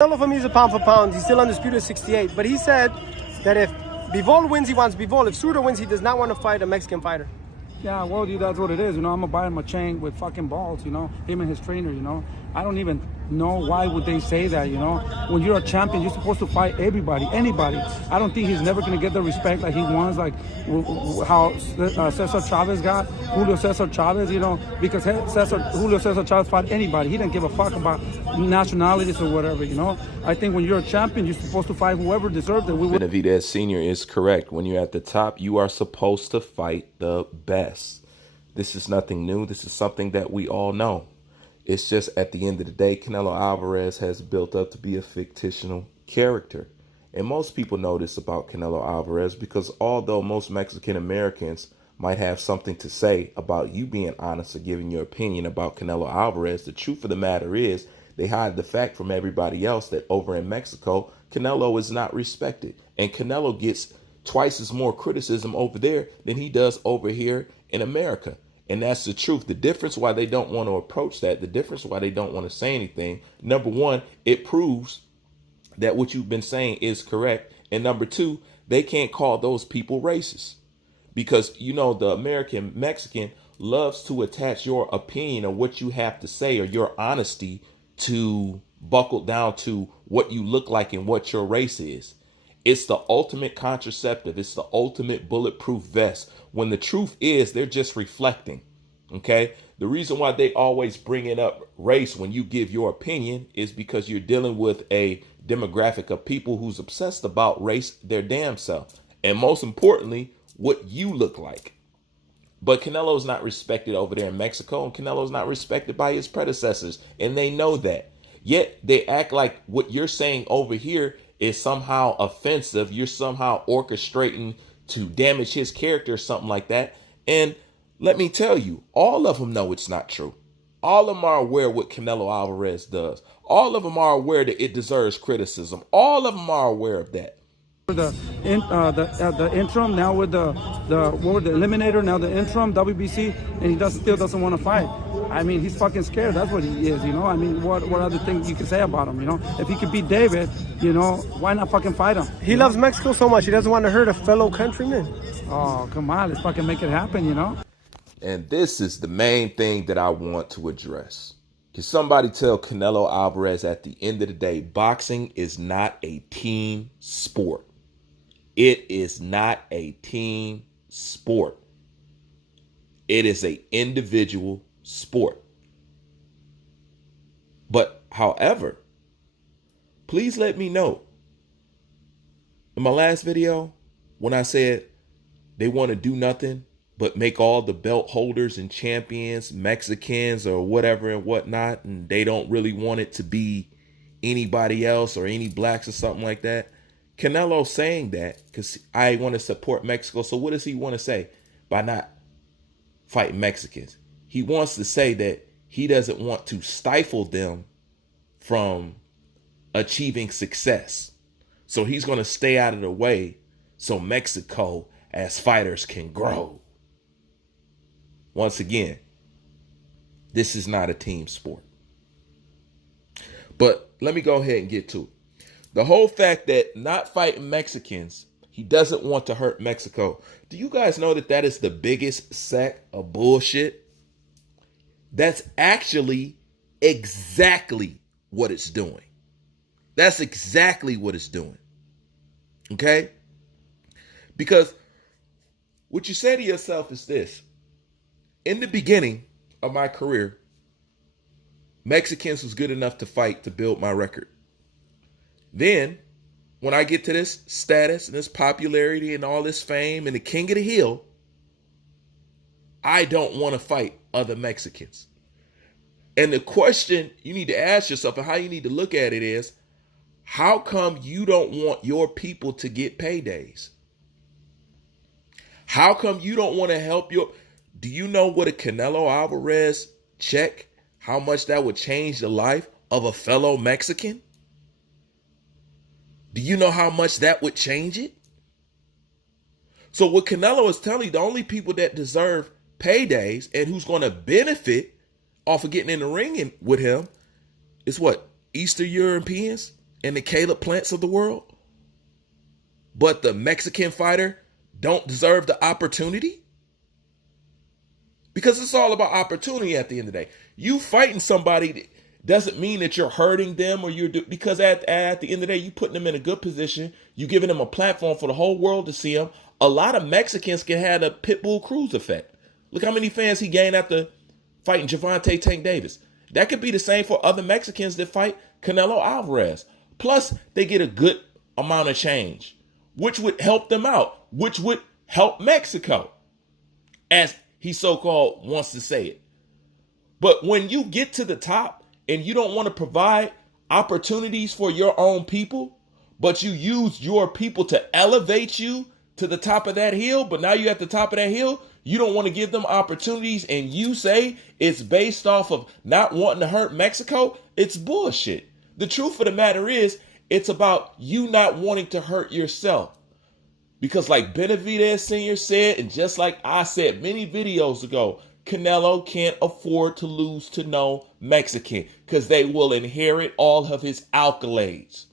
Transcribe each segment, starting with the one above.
Canelo for me is a pound for pound. He's still undisputed at 68. But he said that if Bivol wins, he wants Bivol. If Suter wins, he does not want to fight a Mexican fighter. Yeah, well, dude, that's what it is. I'm gonna buy him a chain with fucking balls, him and his trainer, I don't even know why would they say that, When you're a champion, you're supposed to fight everybody, anybody. I don't think he's never gonna get the respect that he wants, like how Cesar Chavez got, Julio Cesar Chavez, because Julio Cesar Chavez fought anybody. He didn't give a fuck about nationalities or whatever, I think when you're a champion, you're supposed to fight whoever deserves it. Benavidez Sr. is correct. When you're at the top, you are supposed to fight the best. This is nothing new. This is something that we all know. It's just at the end of the day, Canelo Alvarez has built up to be a fictional character. And most people know this about Canelo Alvarez because although most Mexican Americans might have something to say about you being honest or giving your opinion about Canelo Alvarez, the truth of the matter is they hide the fact from everybody else that over in Mexico, Canelo is not respected. And Canelo gets twice as more criticism over there than he does over here in America. And that's the truth. The difference why they don't want to approach that, the difference why they don't want to say anything, number one, it proves that what you've been saying is correct. And number two, they can't call those people racist. Because, the American Mexican loves to attach your opinion of what you have to say or your honesty to buckle down to what you look like and what your race is. It's the ultimate contraceptive. It's the ultimate bulletproof vest. When the truth is, they're just reflecting. Okay. The reason why they always bring it up race when you give your opinion is because you're dealing with a demographic of people who's obsessed about race, their damn self. And most importantly, what you look like. But Canelo's not respected over there in Mexico, and Canelo's not respected by his predecessors. And they know that. Yet they act like what you're saying over here is somehow offensive. You're somehow orchestrating to damage his character or something like that. And let me tell you, all of them know it's not true. All of them are aware what Canelo Alvarez does. All of them are aware that it deserves criticism. All of them are aware of that. The interim now with the eliminator, now the interim WBC, and he still doesn't want to fight. I mean, he's fucking scared. That's what he is, I mean, what other things you can say about him, If he could beat David, why not fucking fight him? He loves Mexico so much, he doesn't want to hurt a fellow countryman. Oh, come on, let's fucking make it happen, And this is the main thing that I want to address. Can somebody tell Canelo Alvarez at the end of the day, boxing is not a team sport. It is not a team sport. It is an individual sport. But however, please let me know. In my last video, when I said they want to do nothing but make all the belt holders and champions Mexicans or whatever and whatnot, and they don't really want it to be anybody else or any blacks or something like that. Canelo saying that because I want to support Mexico. So what does he want to say by not fighting Mexicans? He wants to say that he doesn't want to stifle them from achieving success. So he's going to stay out of the way so Mexico as fighters can grow. Once again, this is not a team sport. But let me go ahead and get to it. The whole fact that not fighting Mexicans, he doesn't want to hurt Mexico. Do you guys know that that is the biggest sack of bullshit? That's actually exactly what it's doing. That's exactly what it's doing. Okay? Because what you say to yourself is this. In the beginning of my career, Mexicans was good enough to fight to build my record. Then, when I get to this status and this popularity and all this fame and the king of the hill, I don't want to fight other Mexicans. And the question you need to ask yourself and how you need to look at it is, how come you don't want your people to get paydays? How come you don't want to help your... Do you know what a Canelo Alvarez check, how much that would change the life of a fellow Mexican? Do you know how much that would change it? So what Canelo is telling you, the only people that deserve paydays and who's going to benefit off of getting in the ring with him is what? Eastern Europeans and the Caleb Plants of the world, but the Mexican fighter don't deserve the opportunity? Because it's all about opportunity at the end of the day. You fighting somebody doesn't mean that you're hurting them or because at the end of the day, you putting them in a good position. You giving them a platform for the whole world to see them. A lot of Mexicans can have a Pitbull Cruz effect. Look how many fans he gained after fighting Gervonta Tank Davis. That could be the same for other Mexicans that fight Canelo Alvarez. Plus, they get a good amount of change, which would help them out, which would help Mexico, as he so-called wants to say it. But when you get to the top and you don't want to provide opportunities for your own people, but you use your people to elevate you to the top of that hill, but now you're at the top of that hill, you don't want to give them opportunities, and you say it's based off of not wanting to hurt Mexico, it's bullshit. The truth of the matter is, it's about you not wanting to hurt yourself. Because like Benavidez Sr. said, and just like I said many videos ago, Canelo can't afford to lose to no Mexican because they will inherit all of his accolades.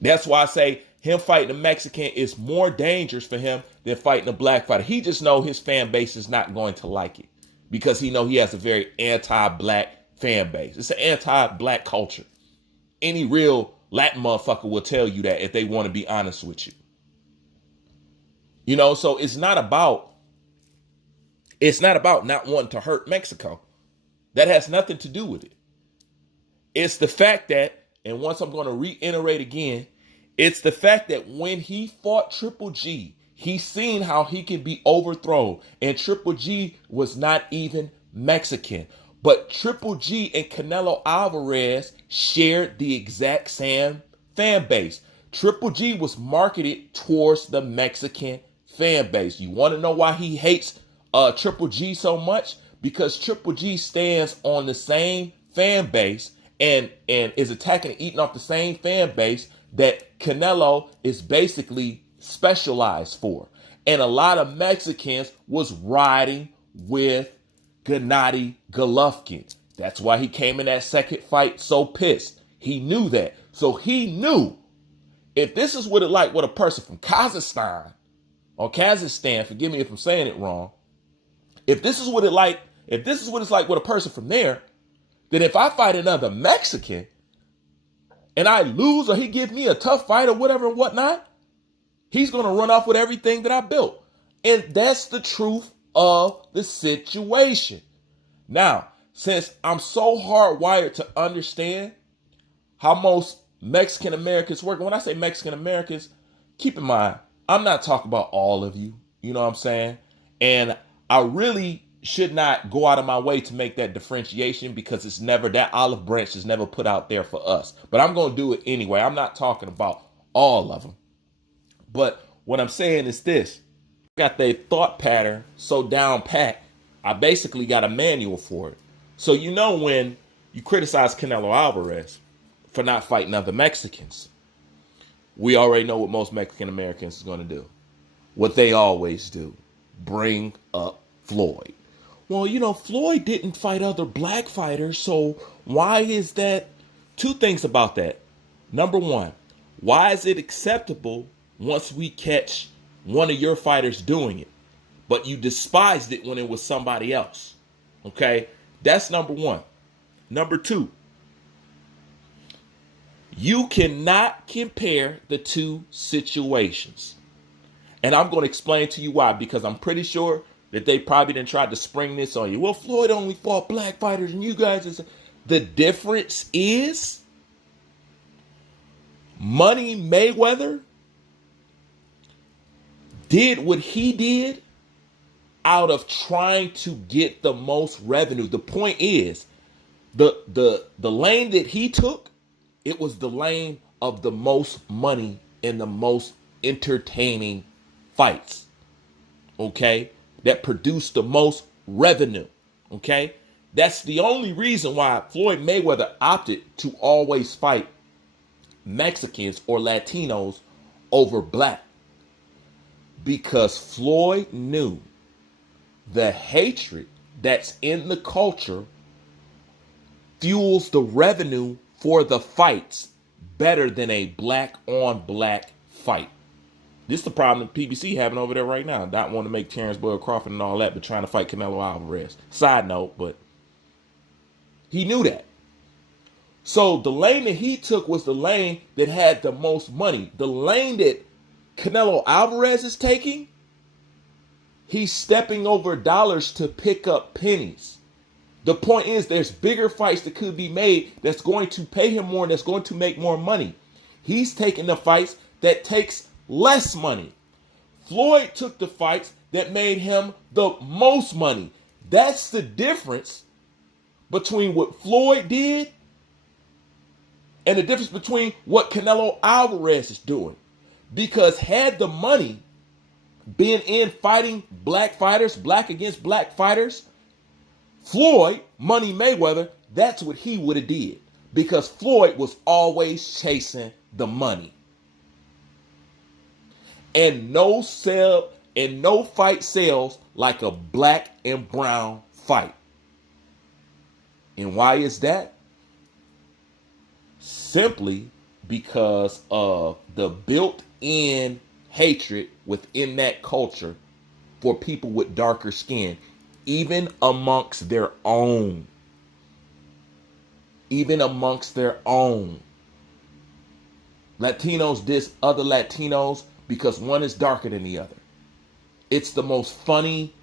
That's why I say him fighting a Mexican is more dangerous for him than fighting a black fighter. He just know his fan base is not going to like it because he know he has a very anti-black fan base. It's an anti-black culture. Any real Latin motherfucker will tell you that if they want to be honest with you. You know, so it's not about not wanting to hurt Mexico. That has nothing to do with it. It's the fact that, and once I'm going to reiterate again, it's the fact that when he fought Triple G, he seen how he can be overthrown. And Triple G was not even Mexican. But Triple G and Canelo Alvarez shared the exact same fan base. Triple G was marketed towards the Mexican fan base. You want to know why he hates Triple G so much? Because Triple G stands on the same fan base and is attacking and eating off the same fan base that Canelo is basically specialized for. And a lot of Mexicans was riding with Gennady Golovkin. That's why he came in that second fight so pissed. He knew that. So he knew if this is what it like with a person from Kazakhstan or Kazakhstan, forgive me if I'm saying it wrong. If this is what it's like with a person from there, then if I fight another Mexican and I lose or he gives me a tough fight or whatever and whatnot, he's going to run off with everything that I built. And that's the truth of the situation. Now, since I'm so hardwired to understand how most Mexican Americans work, when I say Mexican Americans, keep in mind, I'm not talking about all of you. You know what I'm saying? And I really should not go out of my way to make that differentiation because it's never, that olive branch is never put out there for us. But I'm going to do it anyway. I'm not talking about all of them. But what I'm saying is this. Got their thought pattern so down pat, I basically got a manual for it. So you know when you criticize Canelo Alvarez for not fighting other Mexicans, we already know what most Mexican Americans is going to do. What they always do. Bring up Floyd. Well, you know, Floyd didn't fight other black fighters, so why is that? Two things about that. Number one, why is it acceptable once we catch one of your fighters doing it, but you despised it when it was somebody else? Okay, that's number one. Number two, you cannot compare the two situations. And I'm going to explain to you why, because I'm pretty sure that they probably didn't try to spring this on you. Well, Floyd only fought black fighters and you guys is... The difference is Money Mayweather did what he did out of trying to get the most revenue. The point is, the lane that he took, it was the lane of the most money and the most entertaining fights. Okay? That produced the most revenue. Okay? That's the only reason why Floyd Mayweather opted to always fight Mexicans or Latinos over black. Because Floyd knew the hatred that's in the culture fuels the revenue for the fights better than a black on black fight. This is the problem that PBC having over there right now. Not wanting to make Terrence Bud Crawford and all that, but trying to fight Canelo Alvarez. Side note, but he knew that. So the lane that he took was the lane that had the most money. The lane that Canelo Alvarez is taking, he's stepping over dollars to pick up pennies. The point is there's bigger fights that could be made that's going to pay him more and that's going to make more money. He's taking the fights that takes less money. Floyd took the fights that made him the most money. That's the difference between what Floyd did and the difference between what Canelo Alvarez is doing. Because had the money been in fighting black fighters, black against black fighters, Floyd, Money Mayweather, that's what he would have did. Because Floyd was always chasing the money. And no fight sells like a black and brown fight. And why is that? Simply because of the built-in hatred within that culture for people with darker skin, even amongst their own. Even amongst their own. Latinos diss other Latinos because one is darker than the other. It's the most funny,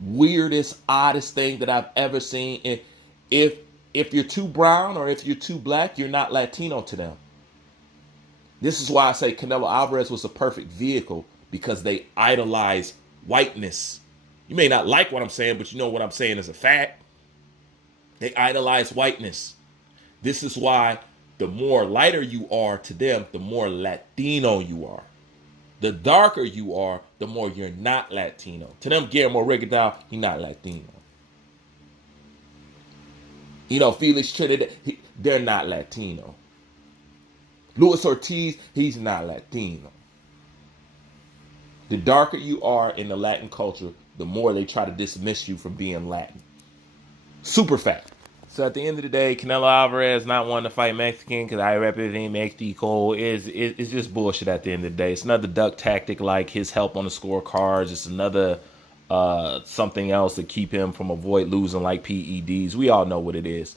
weirdest, oddest thing that I've ever seen. And if you're too brown or if you're too black, you're not Latino to them. This is why I say Canelo Alvarez was a perfect vehicle, because they idolize whiteness. You may not like what I'm saying, but you know what I'm saying is a fact. They idolize whiteness. This is why the more lighter you are to them, the more Latino you are. The darker you are, the more you're not Latino. To them, Guillermo Rigondeaux, he's not Latino. You know, Felix Trinidad, they're not Latino. Luis Ortiz, he's not Latino. The darker you are in the Latin culture, the more they try to dismiss you from being Latin. Super fact. So at the end of the day, Canelo Alvarez not wanting to fight Mexican because I represent Mexico is just bullshit at the end of the day. It's another duck tactic like his help on the scorecards. It's another something else to keep him from avoid losing like PEDs. We all know what it is.